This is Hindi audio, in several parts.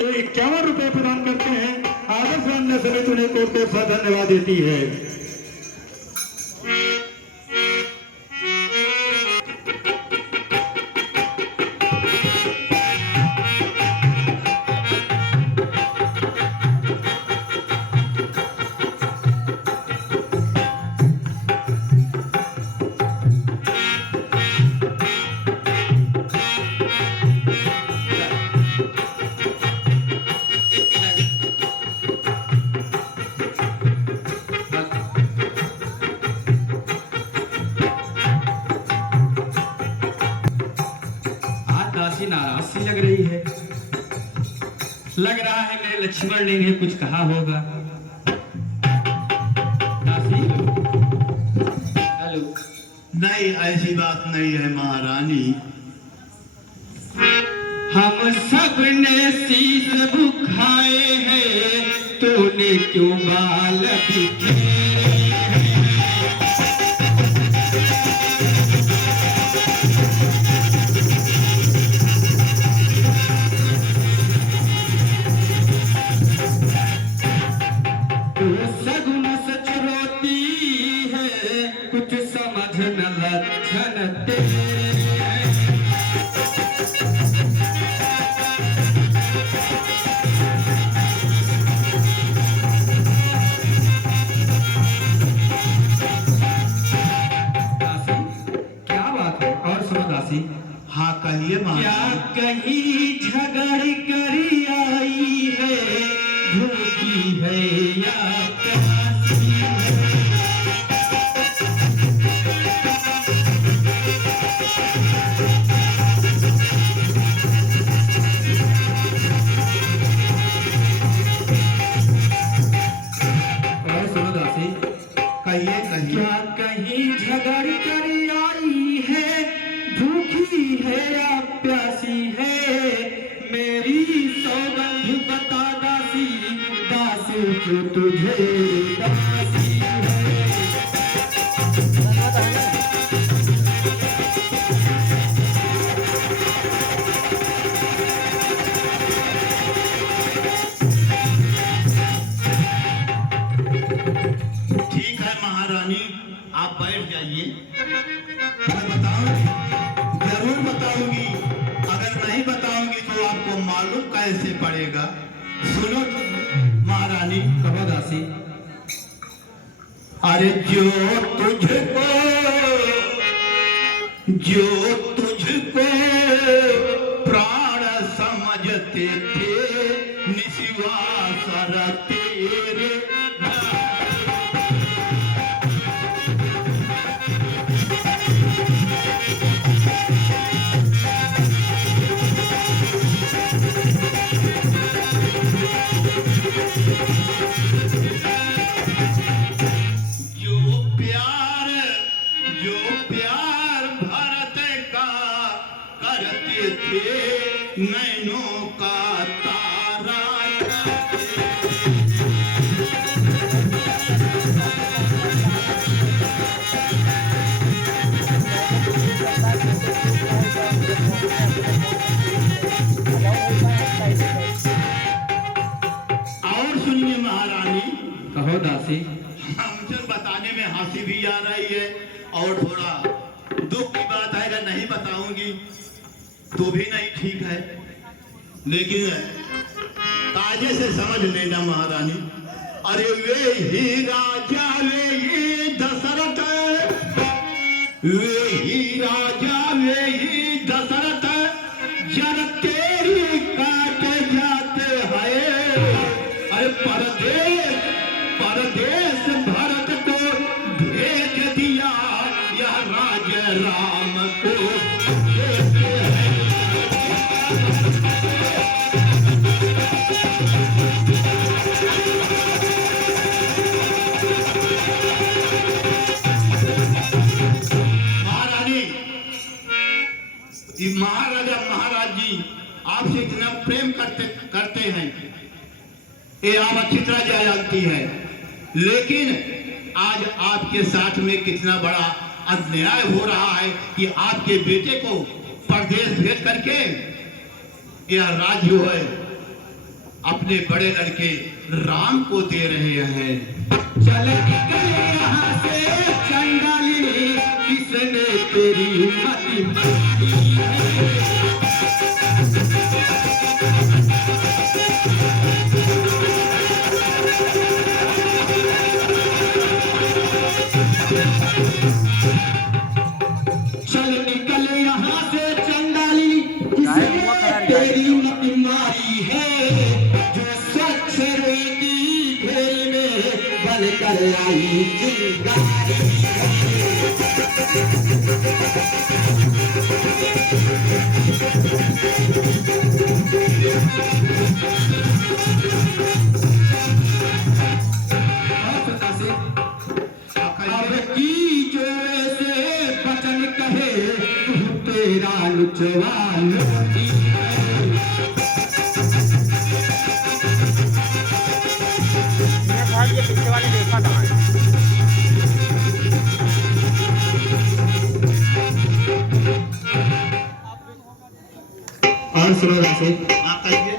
तो 51 रुपए प्रदान करते हैं। आदर्श अन्य समिति उन्हें कोट सा धन्यवाद देती है। नाराज सी लग रही है। लग रहा है मेरे लक्ष्मण ने इन्हें कुछ कहा होगा। दासी, हेलो। नहीं, ऐसी बात नहीं है महारानी। हम सब ने शीश भुखाए हैं, तूने क्यों बाल बिखेरे? कुछ समझ न लक्षण तेरे। दासी, क्या बात है? और सुनो दासी। हाँ कहिए क्या महारानी। कहीं झगड़ करी आई है, भूखी है या प्यासी है? कहिए कहिए। क्या कहीं झगड़ कर आई है, भूखी है या प्यासी है? मेरी सौगंध बता दासी, दासी जो तुझे दासी है। ठीक है महारानी, आप बैठ जाइए। मैं बताऊंगी, जरूर बताऊंगी। अगर नहीं बताऊंगी तो आपको मालूम कैसे पड़ेगा। सुनो महारानी। कहो दासी। अरे जो तुझको प्राण समझते थे, निस्वास तेरे जो प्यार भरत का करते थे, नैनों का तारा और सुनिए महारानी। कहो दासी। हमसे बताने में हंसी भी आ रही है और थोड़ा दुख की बात है। अगर नहीं बताऊंगी तो भी नहीं ठीक है, लेकिन कायदे से समझ लेना महारानी। अरे वे ही राजा वे ही दशरथ, वे ही राजा वे ही दशरथ, जन तेरी काटे जाते हैं। अरे परदेश भरत को भेज दिया, यह राज राम को देते हैं। महारानी, महाराजा महाराज जी आपसे इतना प्रेम करते हैं, ये आप अच्छी तरह जानती है। लेकिन आज आपके साथ में कितना बड़ा अन्याय हो रहा है कि आपके बेटे को परदेश भेज करके यह राज्य है अपने बड़े लड़के राम को दे रहे हैं। चल निकल यहाँ से चंडाली, किसने तेरी मति मारी है। चल निकल यहाँ से चंडाली, किसने तेरी मति मारी है। जो स्वच्छ रेती घेरी में बन कर आई चिंगारी लुचवाल ये पीछे वाले देखा था। और सुनो से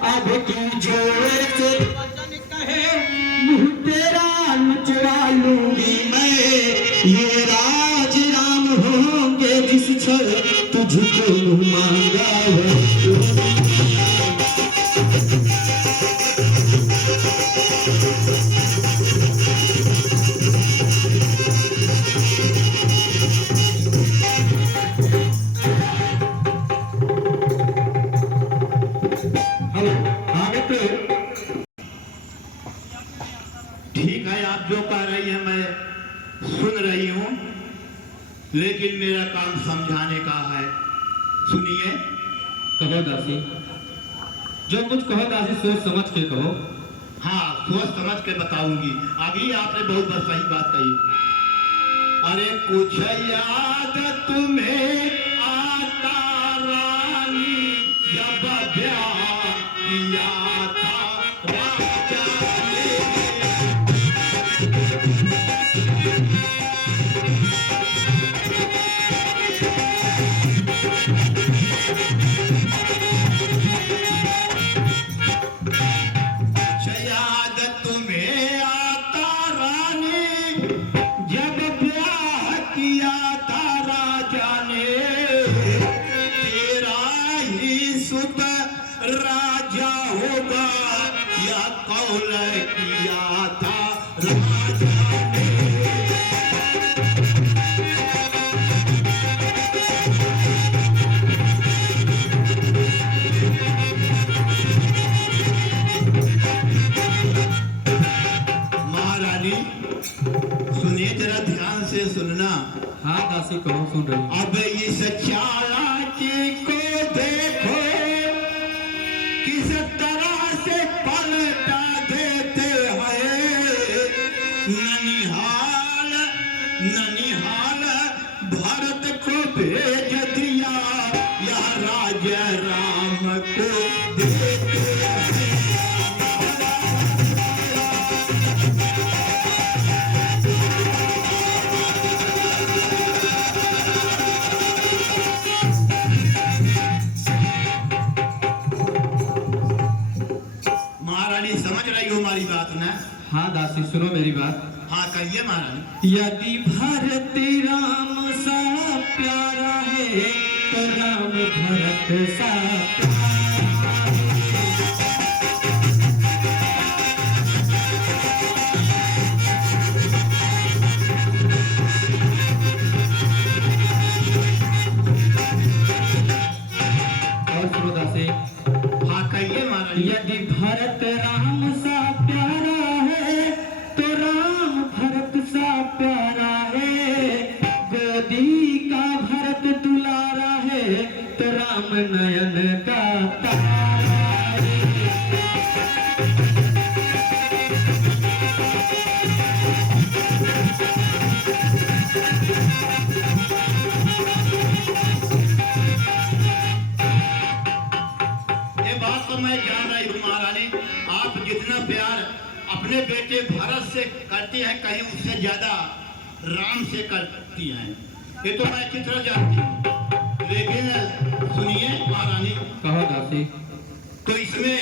अब की जोर से कहे मुँह तेरा लुचवा लूंगी मैं। ये राज राम होंगे जिस क्षण तुझको मुँह मांगा है। ठीक है, आप जो कह रही है मैं सुन रही हूँ, लेकिन मेरा काम समझाने का है। सुनिए। कहो दासी, जो कुछ कहो दासी सोच समझ के कहो। हाँ, सोच समझ के बताऊंगी। अभी आपने बहुत सही बात कही। अरे कुछ याद तुम्हें आता रानी, जब ब्याह किया था राजा ने। याद तुम्हें आता रानी, जब ब्याह किया था राजा ने। तेरा ही सुत राजा होगा, या कौल किया था राजा ने। महारानी सुनिए, जरा ध्यान से सुनना। हाँ दासी कहो, सुन रही। अब इस चालाकी को देखो, किस तरह से पलटा देते हैं। ननिहाल ननिहाल भारत को भेज दिया, या राजा राम को देते हैं। महारानी समझ रही हो हमारी बात ना? हाँ दासी सुनो मेरी बात। हाँ कहिए महारानी। यदि भरत राम सा प्यारा है, तो राम भरत सा और सुनो दासी। हाँ कहिए महारानी। यदि भरत राम सा प्यारा है, तो राम भरत सा प्यारा है। गोदी का भरत दुलारा है, तो राम नयन का तारा है। ये बात तो मैं जान रही हूँ महारानी। आप जितना प्यार अपने बेटे भरत से करती हैं, कहीं उससे ज्यादा राम से करती हैं। ये तो मैं अच्छी तरह जानती हूँ। लेकिन सुनिए महारानी, कहो दासी। तो इसमें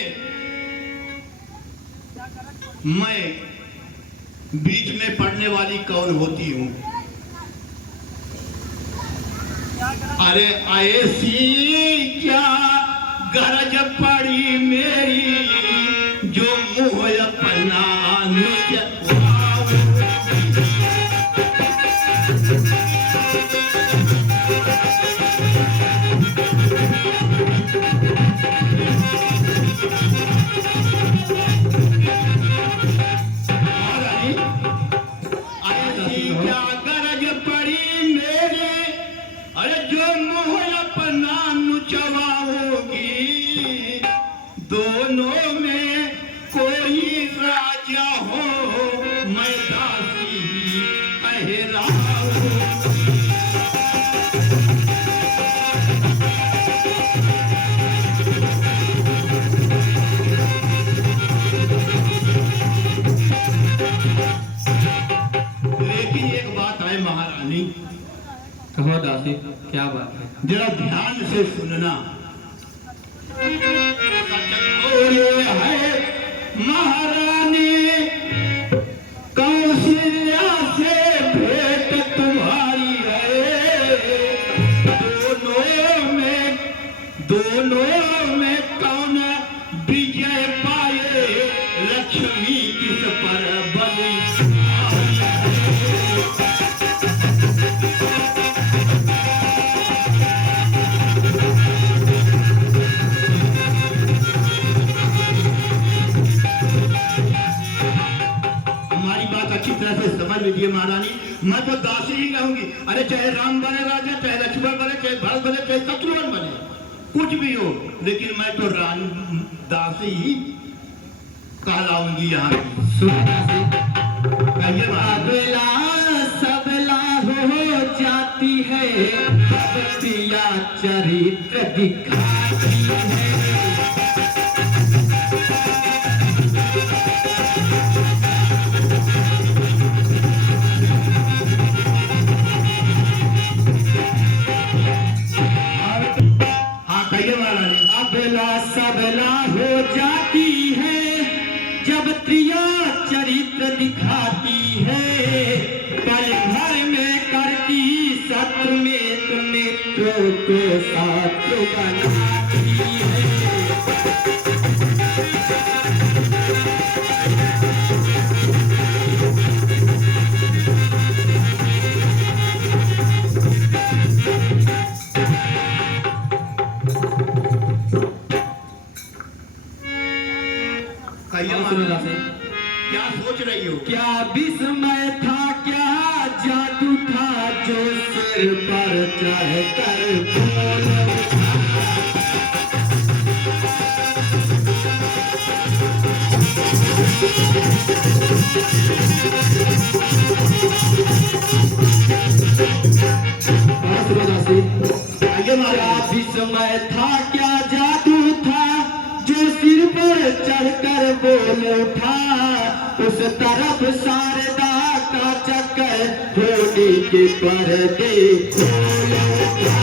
मैं बीच में पढ़ने वाली कौन होती हूँ? अरे ऐसी क्या गरज पड़ी मेरी जो मुँह अपना ऐसी क्या गरज पड़ी मेरे, अरे जो मुँह अपना नुचवाओगी, दोनों में कोई राजा हो मैं दासी ठहराऊं। लेकिन एक बात है महारानी, कहो दासी, क्या बात है? जरा ध्यान से सुनना। सचकोरे है महारानी, कौशल्या से भेंट तुम्हारी है, दोनों में कौन विजय पाए, लक्ष्मी किस पर बली। हमारी बात अच्छी तरह से समझ लीजिए महारानी, मैं तो दासी ही कहूंगी। अरे चाहे राम बने राजा, चाहे लक्ष्मण बने, चाहे भरत बने, चाहे शत्रुघ्न बने, कुछ भी हो, लेकिन मैं तो दासी ही कहलाऊंगी यहाँ की। सुनो दासी, कहिए महारानी। अबला सबला हो जाती है, पिया चरित्र दिखाती है। हाँ कहिए महारानी। अबला सबला हो जाती है, जब प्रिया चरित्र दिखाती है, पल भर में करती शत्रु मित्रों को साथ बनाती है। कहिए सुनो महारानी, दासी, क्या सोच रही हो? क्या विस्मय था, क्या जादू था, जो सिर पर चढ़ कर बोल उठा। सुनो दासी, कहिए महारानी। विस्मय था, क्या जादू था, जो सिर पर चढ़कर बोल उठा। उस तरफ शारदा का चक्कर होली के पर्दे खोल उठा।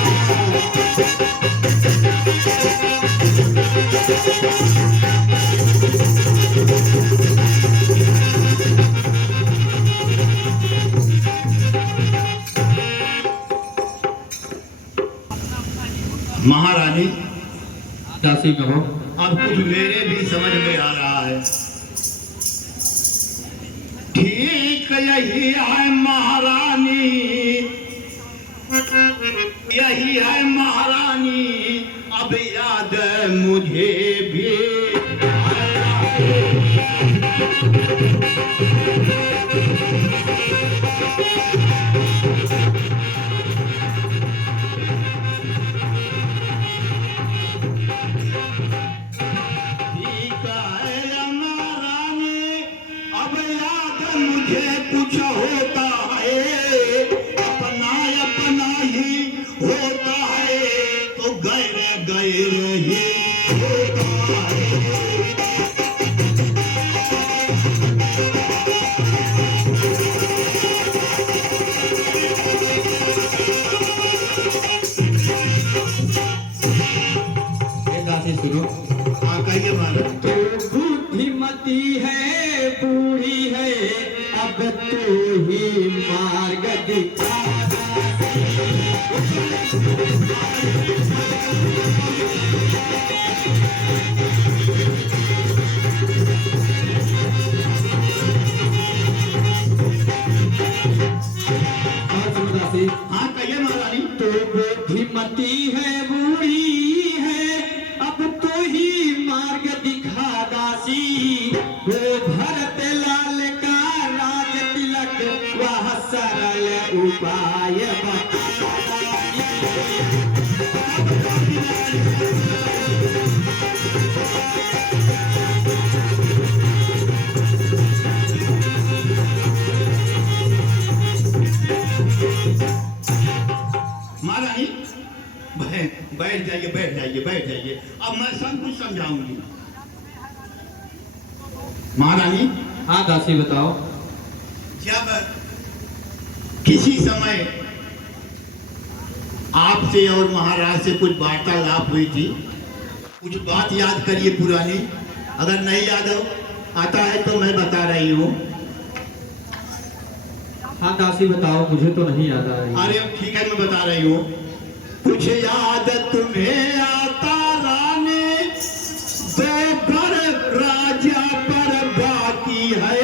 महारानी, दासी कहो। अब कुछ मेरे भी समझ में आ रहा है। ठीक यही है महारानी, यही है महारानी, अब याद मुझे भी ठीक है महारानी, अब याद मुझे कुछ होता है, अपना अपना ही होता है, तो गैर गैर ही होता है। दासी सुनो। हाँ कहिए महाराज। तो बुद्धिमती है बूढ़ी है अब तू ही मार्ग दिखा हाँ कहिए महारानी। तो बुद्धिमती है बूढ़ी है अब तो ही मार्ग दिखा दासी वो भरत लाल का राज तिलक वह सरल उपाय महारानी बैठ जाइए बैठ जाइए बैठ जाइए। अब मैं सब कुछ समझाऊंगी। महारानी हाँ दासी बताओ। जब किसी समय आपसे और महाराज से कुछ वार्तालाप हुई थी, कुछ बात याद करिए पुरानी। अगर नहीं याद आता है तो मैं बता रही हूँ। हाँ दासी बताओ, मुझे तो नहीं याद आ रही। अरे ठीक है मैं बता रही हूँ। कुछ याद तुम्हें आता रानी बेबर राजा पर बाकी है।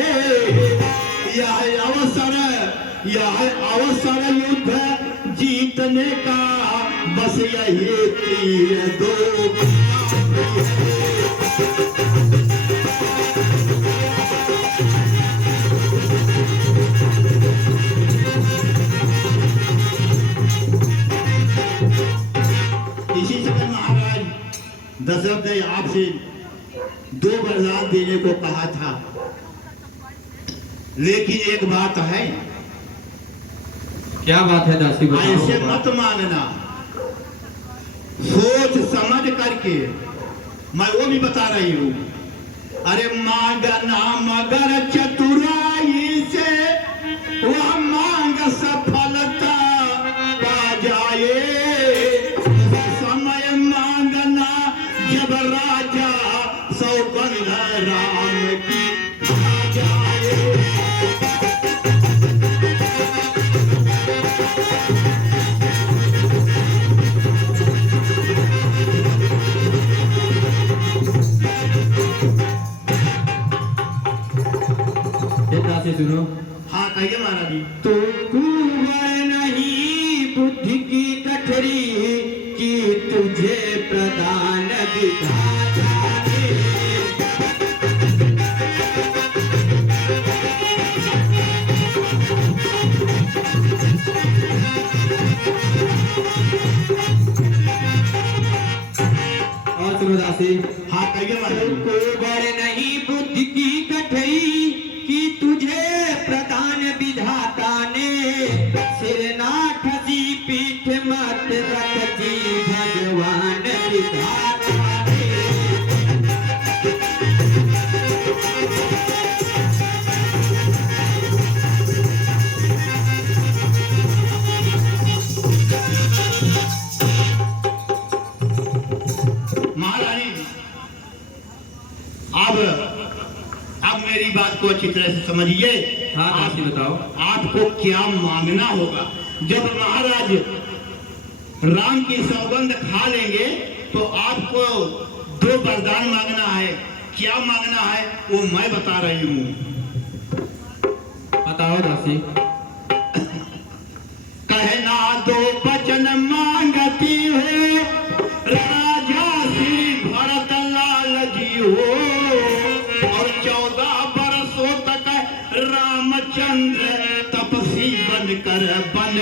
यह अवसर युद्ध जीतने का बस यही तीर दो। इसी समय महाराज दशरथ ने आपसे 2 वरदान देने को कहा था, लेकिन एक बात है। क्या बात है दासी बताओ। ऐसे मत मांगना, सोच समझ करके। मैं वो भी बता रही हूँ। अरे मांगना मगर चतुराई से वह मांग सफलता पा जाए। समय मांगना जब राजा सौगंध राम की आ जाए। सुनो। हाँ कहिए महाराज। तो कुंवर नहीं बुद्धि की कठरी कि तुझे प्रदान विधाता ने। और सुनो दासी। हाँ कहिए महाराज। कुंवर नहीं बुद्धि की कठरी कि तुझे प्रदान विधाता ने। सिर ना खसी पीठ मत रखती भगवान विधाता ने। महारानी अब मेरी बात को अच्छी तरह से समझिए। हाँ दासी बताओ। आपको क्या मांगना होगा। जब महाराज राम की सौगंध खा लेंगे तो आपको 2 वरदान मांगना है। क्या मांगना है वो मैं बता रही हूँ। बताओ दासी। कहना 2 वचन मांगती हो राजा श्री भरत लाल जी हो। और 14 बरसों तक रामचंद्र तपसी बनकर बन।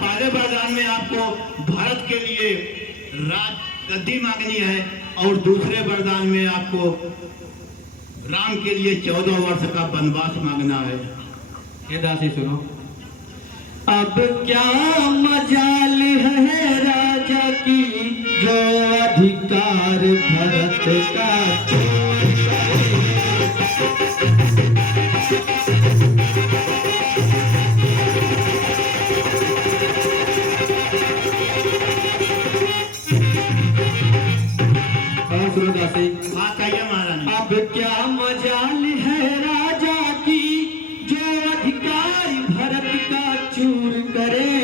पहले वरदान में आपको भारत के लिए राज गद्दी मांगनी है और दूसरे वरदान में आपको राम के लिए 14 वर्ष का वनवास मांगना है। ये दासी सुनो। अब क्या मजाल है राजा की जो अधिकार भरत का छोड़ करे। क्या मजाल है राजा की जो अधिकारी भरत का चूर करे।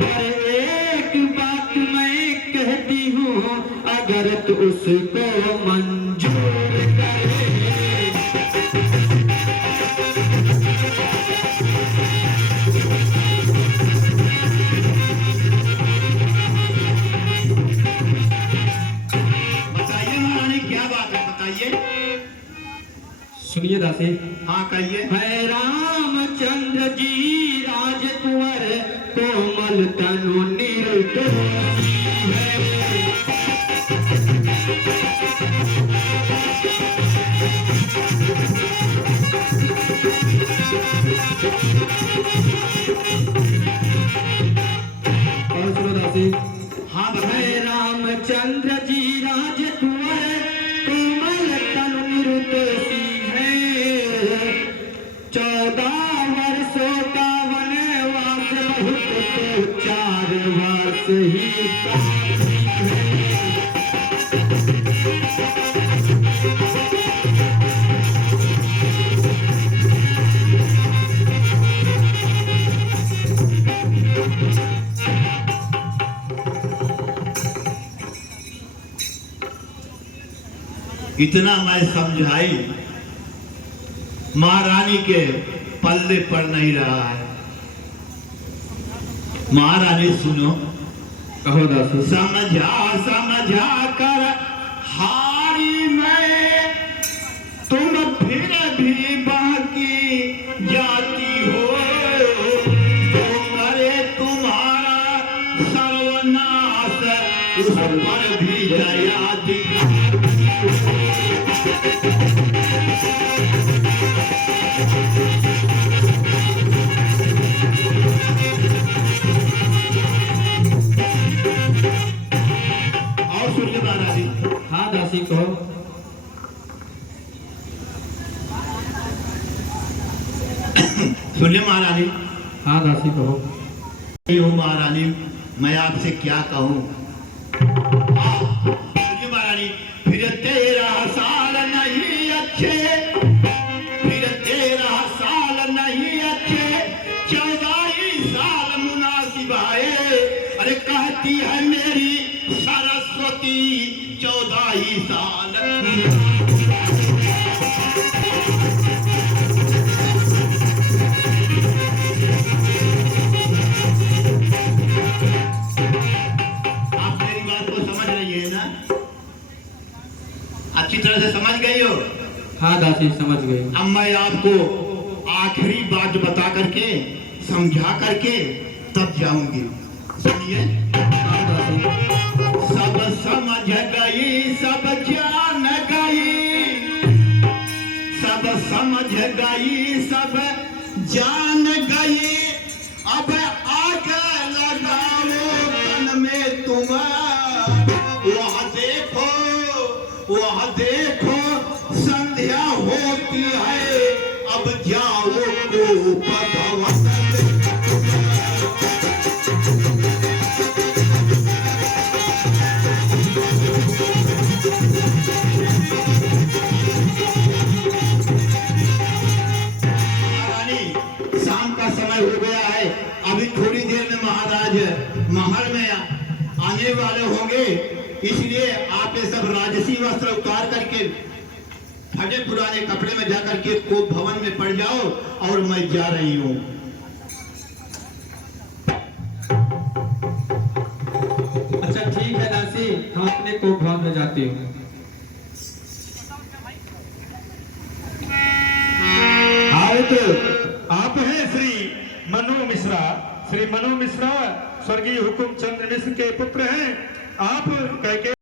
पर एक बात मैं कहती हूँ अगर तो उसको मंजूर करे। बताइए महारानी क्या बात है, बताइए। सुनिए दासी। हाँ कहिए। है रामचंद्र जी राजकुंवर कोमल तनु निर्दोषी है। और सुनो दासी। हाँ है बताइए। रामचंद्र जी राजकुंवर कोमल तनु निर्दोषी है। 14 वर्षों का वनवास बहुत तो 4 वर्ष ही काफी है। इतना मैं समझाई, महारानी के पल्ले पड़ नहीं रहा है। महारानी सुनो, कहो दासी। समझा कर हारी मैं, तुम फिर भी बाकी जाती हो। जो करे तुम्हारा सर्वनाश, उस पर भी दया दिखा। और सुनिए महाराज जी। हाँ दासी कहो। सुनिए महारानी। हाँ दासी कहो। हूँ महारानी, मैं आपसे क्या कहूँ। सुनिए महारानी, फिर 13 साल नहीं अच्छे, फिर 13 साल नहीं अच्छे, 14 साल मुनासिब आए। अरे कहती है मेरी सरस्वती 14 साल। आप मेरी बात को समझ रही है ना? अच्छी तरह से समझ गई हो? हाँ दासी समझ गई। अब मैं आपको आखिरी बात बता करके, समझा करके तब जाऊंगी। सुनिए। हाँ दासी। सब समझ गई, सब जान गई, सब समझ गई, सब जान गई। अब आगे लगाओ तन में तुम, वह देखो संध्या होती है। अब जाओ को भगवत। शाम का समय हो गया है, अभी थोड़ी देर में महाराज महल में आने वाले होंगे। इसलिए आप ये सब राजसी वस्त्र उतार करके फटे पुराने कपड़े में जाकर के कोप भवन में पड़ जाओ, और मैं जा रही हूँ। अच्छा ठीक है दासी, हम अपने कोप भवन में जाते हैं। आए तो आप हैं श्री मनु मिश्रा। श्री मनु मिश्रा स्वर्गीय हुकुम चंद्र मिश्र के पुत्र हैं। आप कह के